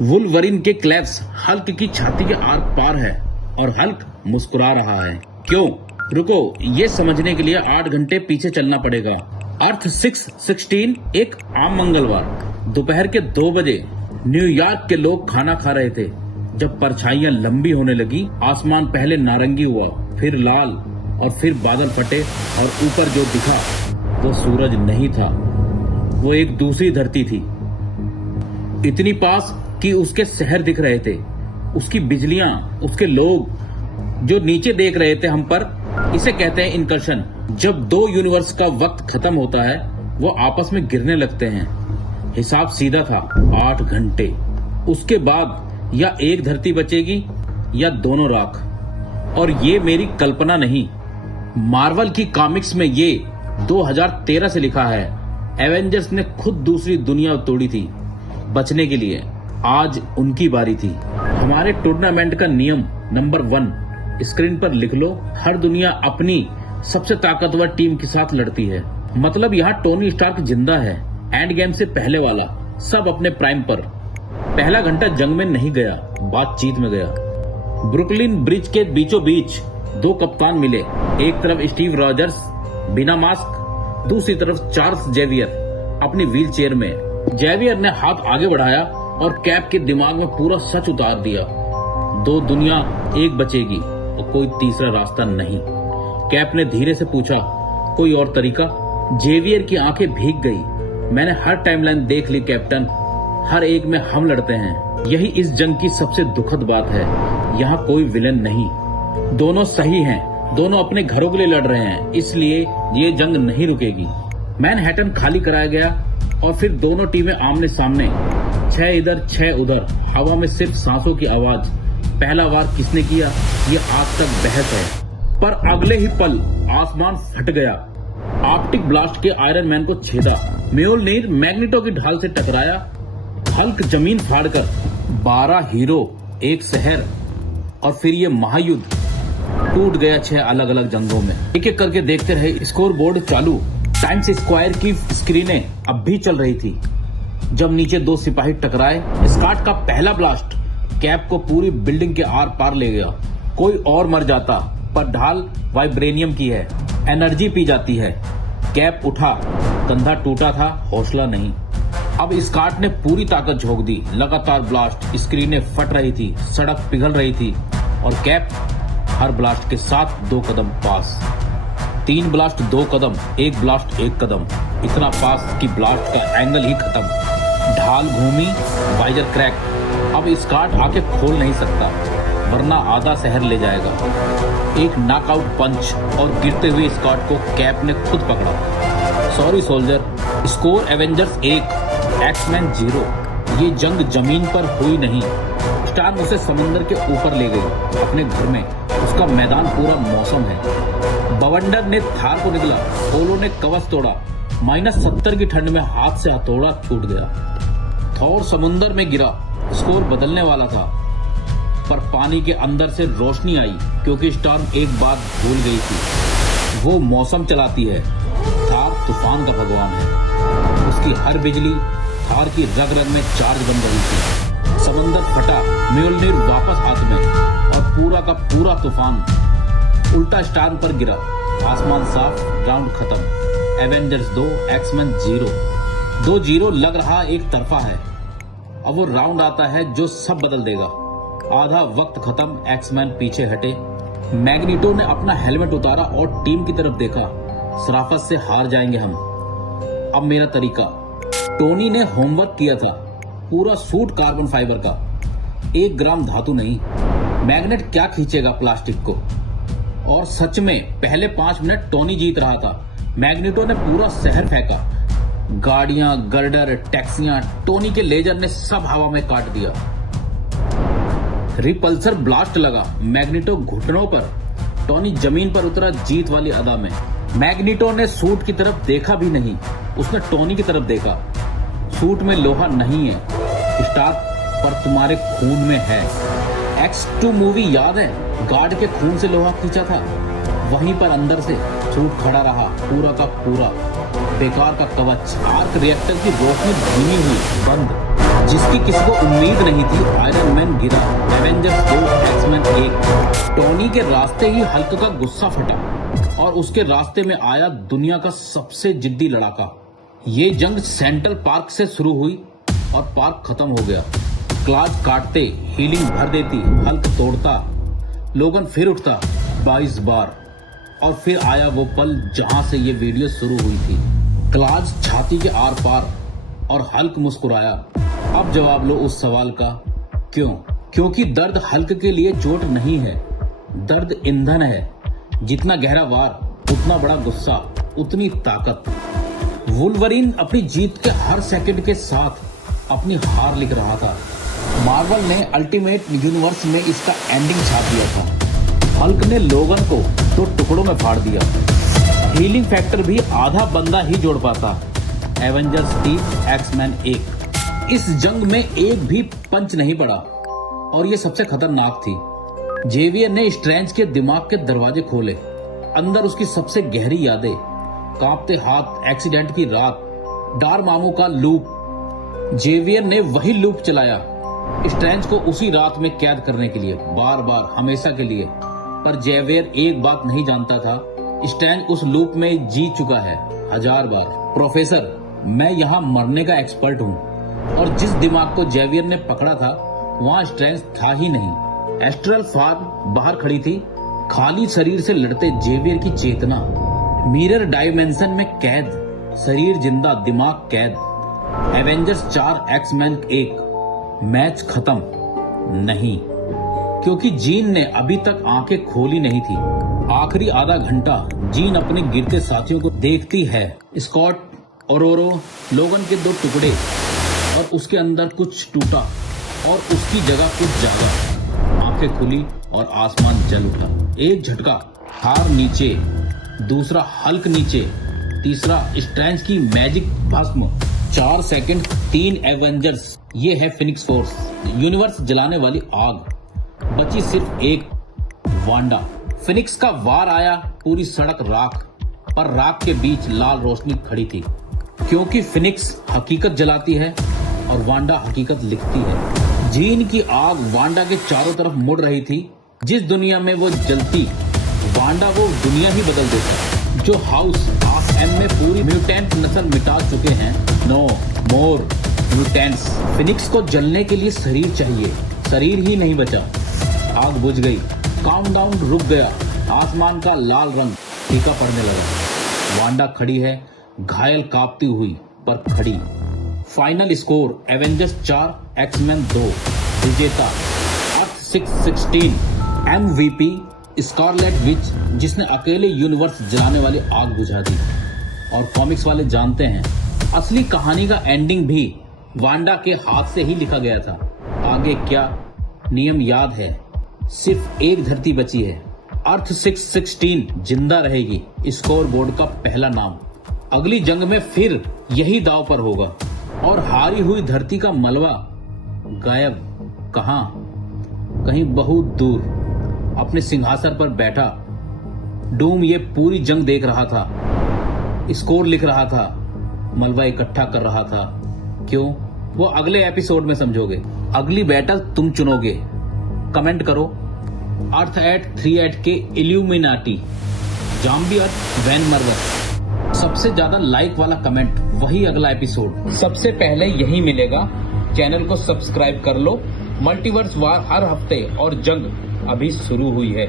Wolverine के claps Hulk की छाती के आर पार है और हल्क मुस्कुरा रहा है। क्यों? रुको, ये समझने के लिए 8 घंटे पीछे चलना पड़ेगा। अर्थ 616 एक आम मंगलवार दोपहर के 2 बजे न्यूयॉर्क के लोग खाना खा रहे थे जब परछाइयां लंबी होने लगी। आसमान पहले नारंगी हुआ, फिर लाल और फिर बादल फटे और ऊपर जो दिखा वो सूरज नहीं था, वो एक दूसरी धरती थी, इतनी पास कि उसके शहर दिख रहे थे, उसकी बिजलियां, उसके लोग जो नीचे देख रहे थे हम पर। इसे कहते हैं इनकर्शन। जब 2 यूनिवर्स का वक्त खत्म होता है वो आपस में गिरने लगते हैं। हिसाब सीधा था, 8 घंटे। उसके बाद या एक धरती बचेगी या दोनों राख। और ये मेरी कल्पना नहीं, मार्वल की कॉमिक्स में ये 2013 से लिखा है। एवेंजर्स ने खुद दूसरी दुनिया तोड़ी थी बचने के लिए। आज उनकी बारी थी। हमारे टूर्नामेंट का नियम नंबर 1 स्क्रीन पर लिख लो। हर दुनिया अपनी सबसे ताकतवर टीम के साथ लड़ती है। मतलब यहाँ टोनी स्टार्क जिंदा है, एंड गेम से पहले वाला, सब अपने प्राइम पर। पहला घंटा जंग में नहीं गया, बातचीत में गया। ब्रुकलिन ब्रिज के बीचों बीच 2 कप्तान मिले। एक तरफ स्टीव रॉजर्स बिना मास्क, दूसरी तरफ चार्ल्स जेवियर अपनी व्हील चेयर में। जेवियर ने हाथ आगे बढ़ाया और कैप के दिमाग में पूरा सच उतार दिया। 2 दुनिया एक बचेगी और कोई तीसरा रास्ता नहीं। कैप ने धीरे से पूछा, कोई और तरीका? जेवियर की आंखें भीग गई। मैंने हर टाइमलाइन देख ली कैप्टन, हर एक में हम लड़ते हैं। यही इस जंग की सबसे दुखद बात है। यहाँ कोई विलन नहीं, दोनों सही हैं, दोनों अपने घरों के लिए लड़ रहे हैं, इसलिए ये जंग नहीं रुकेगी। मैनहट्टन खाली कराया गया और फिर दोनों टीमें आमने सामने, 6 इधर 6 उधर, हवा में सिर्फ सांसों की आवाज। पहला वार किसने किया ये आज तक बहस है, पर अगले ही पल आसमान फट गया। ऑप्टिक ब्लास्ट के आयरन मैन को छेदा, म्योलनीर मैग्नेटो की ढाल से टकराया, हल्क जमीन फाड़कर। 12 हीरो, एक शहर, और फिर ये महायुद्ध टूट गया 6 अलग अलग जंगों में। एक एक करके देखते रहे। स्कोर बोर्ड चालू, टाइम्स स्क्वायर की स्क्रीनें अब भी चल रही थी जब नीचे 2 सिपाही टकराए। स्कॉट का पहला ब्लास्ट कैप को पूरी बिल्डिंग के आर पार ले गया। कोई और मर जाता, पर ढाल वाइब्रेनियम की है, एनर्जी पी जाती है। कैप उठा, कंधा टूटा था, हौसला नहीं। अब स्कॉट ने पूरी ताकत झोंक दी। लगातार ब्लास्ट, स्क्रीनें फट रही थी, सड़क पिघल रही थी, और कैप हर ब्लास्ट के साथ 2 कदम पास। 3 ब्लास्ट 2 कदम, 1 ब्लास्ट 1 कदम, इतना पास कि ब्लास्ट का एंगल ही खत्म। ढाल घूमी, वाइजर क्रैक। अब स्कॉट आके खोल नहीं सकता, वरना आधा शहर ले जाएगा। एक नॉकआउट पंच और गिरते हुए स्कॉट को कैप ने खुद पकड़ा। Sorry soldier. Score Avengers 1, X Men 0। ये जंग जमीन पर हुई नहीं। स्टार्क उसे समुद्र के ऊपर ले गई, अपने घर में। उसका मैदान पूरा मौसम है। बवंडर ने थार को निकला, ओलो ने कवच तोड़ा। -70 की ठंड में हाथ से हथौड़ा छूट गया। थॉर समुद्र में गिरा। स्कोर बदलने वाला था, पर पानी के अंदर से रोशनी आई, क्योंकि स्टॉर्म एक बात भूल गई थी, वो मौसम चलाती है। थार तूफान का भगवान है। उसकी हर बिजली थार की रग रग में चार्ज बन रही थी। समंदर फटा, म्योलनीर वापस हाथ में, और पूरा का पूरा तूफान उल्टा स्टॉर्म पर गिरा। आसमान साफ, राउंड खत्म। Avengers 2, X Men 0। 2-0 लग रहा एक तरफा है। अब वो राउंड आता है जो सब बदल देगा। आधा वक्त खत्म, एक्समैन पीछे हटे। मैग्नेटो ने अपना हेलमेट उतारा और टीम की तरफ देखा। शराफत से हार जाएंगे हम। अब मेरा तरीका। टोनी ने होमवर्क किया था, पूरा सूट कार्बन फाइबर का, 1 ग्राम धातु नहीं। मैग्नेट क्या खींचेगा प्लास्टिक को। और सच में पहले 5 मिनट टोनी जीत रहा था। मैग्नेटो ने पूरा शहर फेंका, गाड़ियां, गर्डर, टैक्सियां। टोनी के लेजर ने सब हवा में काट दिया। रिपल्सर ब्लास्ट लगा, मैग्नेटो घुटनों पर। टोनी जमीन पर उतरा जीत वाली अदा में। मैग्नेटो ने सूट की तरफ देखा भी नहीं, उसने टोनी की तरफ देखा। सूट में लोहा नहीं है, स्टार्क, पर तुम्हारे खून में है। X2 मूवी याद है? गार्ड के खून से लोहा खींचा था, वहीं पर अंदर से सूट खड़ा रहा, पूरा का पूरा बेकार का कवच। आर्क रिएक्टर की रोशनी धीमी हुई, बंद। जिसकी किसी को उम्मीद नहीं थी, आयरन मैन गिरा। Avengers 2 X Men 1। टोनी के रास्ते ही हल्क का गुस्सा फटा और उसके रास्ते में आया दुनिया का सबसे जिद्दी लड़ाका। ये जंग सेंट्रल पार्क से शुरू हुई और पार्क खत्म हो गया। क्लाज काटते, हीलिंग भर देती, हल्क तोड़ता, लोगन फिर उठता 22 बार। और फिर आया वो पल जहां से ये वीडियो शुरू हुई थी। क्लाज छाती के आर पार और हल्क मुस्कुराया। अब जवाब लो उस सवाल का, क्यों? क्योंकि दर्द हल्क के लिए चोट नहीं है, दर्द ईंधन है। जितना गहरा वार, उतना बड़ा गुस्सा, उतनी ताकत। वुल्वरीन अपनी जीत के हर सेकंड के साथ अपनी हार लिख रहा था। मार्वल ने अल्टीमेट यूनिवर्स में इसका एंडिंग छाप दिया था। हल्क ने लोगन को 2 टुकड़ों में फाड़ दिया। हीलिंग फैक्टर भी आधा बंदा ही जोड़ पाता। Avengers 3 X Men 1। इस जंग में एक भी पंच नहीं पड़ा और ये सबसे खतरनाक थी। जेवियर ने स्ट्रेंज के दिमाग के दरवाजे खोले। अंदर उसकी सबसे गहरी यादें, कांपते हाथ, एक्सीडेंट की रात, डार मामू का लूप। जेवियर ने वही लूप चलाया स्ट्रेंज को उसी रात में कैद करने के लिए, बार बार, हमेशा के लिए। पर जेवियर एक बात नहीं जानता था, स्ट्रेंज उस लूप में जी चुका है 1000 बार। प्रोफेसर, मैं यहाँ मरने का एक्सपर्ट हूँ। और जिस दिमाग को जेवियर ने पकड़ा था वहाँ स्ट्रेंज था ही नहीं। एस्ट्रल फार्म बाहर खड़ी थी, खाली शरीर से लड़ते जेवियर की चेतना। मिरर डायमेंशन में कैद, शरीर जिंदा, दिमाग कैद। Avengers 4 X Men 1। मैच खत्म नहीं, क्योंकि जीन ने अभी तक आंखें खोली नहीं थी। आखिरी आधा घंटा जीन अपने गिरते साथियों को देखती है। स्कॉट, ओरोरो, लोगन के 2 टुकड़े और उसके अंदर कुछ टूटा और उसकी जगह कुछ जागा। आंखें खुली और आसमान जल उठा। एक झटका, हार नीचे, दूसरा हल्क नीचे, तीसरा स्ट्रेंज की मैजिक भस्म। 4 सेकंड, 3 एवेंजर्स। ये है फिनिक्स फोर्स, यूनिवर्स जलाने वाली आग। बची सिर्फ एक, वांडा। फिनिक्स का वार आया, पूरी सड़क राख, पर राख के बीच लाल रोशनी खड़ी थी। क्योंकि फिनिक्स हकीकत जलाती है और वांडा हकीकत लिखती है। जीन की आग वांडा के चारों तरफ मुड़ रही थी। जिस दुनिया में वो जलती, वांडा वो दुनिया ही बदल देती। जो हाउस ऑफ एम में पूरी म्यूटेंट नस्ल मिटा चुके हैं। नो मोर म्यूटेंट्स। फिनिक्स को जलने के लिए शरीर चाहिए, शरीर ही नहीं बचा। आग बुझ गई, काउंटडाउन रुक गया, आसमान का लाल रंग फीका पड़ने लगा। वांडा खड़ी है, घायल कांपती हुई, पर खड़ी। Final score, Avengers 4 X Men 2। विजेता अर्थ 616। MVP स्कारलेट विच, जिसने अकेले यूनिवर्स जलाने वाली आग बुझा दी। और कॉमिक्स वाले जानते हैं, असली कहानी का एंडिंग भी वांडा के हाथ से ही लिखा गया था। आगे क्या, नियम याद है, सिर्फ एक धरती बची है। अर्थ 616 जिंदा रहेगी, स्कोर बोर्ड का पहला नाम। अगली जंग में फिर यही दाव पर होगा। और हारी हुई धरती का मलबा गायब। कहां? कहीं बहुत दूर, अपने सिंहासन पर बैठा। डूम ये पूरी जंग देख रहा था, स्कोर लिख रहा था, मलबा इकट्ठा कर रहा था। क्यों? वो अगले एपिसोड में समझोगे। अगली बैटल तुम चुनोगे। कमेंट करो। अर्थ 838 के इल्यूमिनाटी, जॉम्बी अर्थ, वैन मर्वर। सबसे ज्यादा लाइक वाला कमेंट वही अगला एपिसोड सबसे पहले यही मिलेगा। चैनल को सब्सक्राइब कर लो। मल्टीवर्स वार हर हफ्ते और जंग अभी शुरू हुई है।